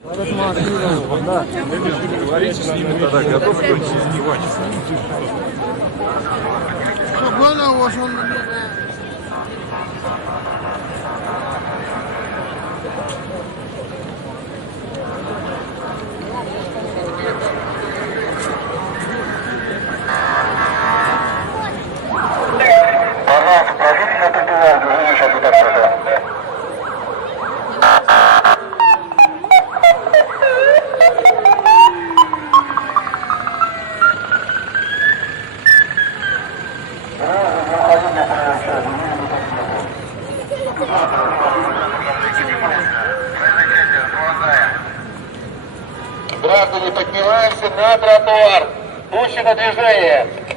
Да. Говорите с ними, тогда готов кто-нибудь из них вачиться. Пожалуйста, пройдите на тротуар, движение сейчас будет открыто. Граждане, поднимаемся на тротуар. Пущено движение.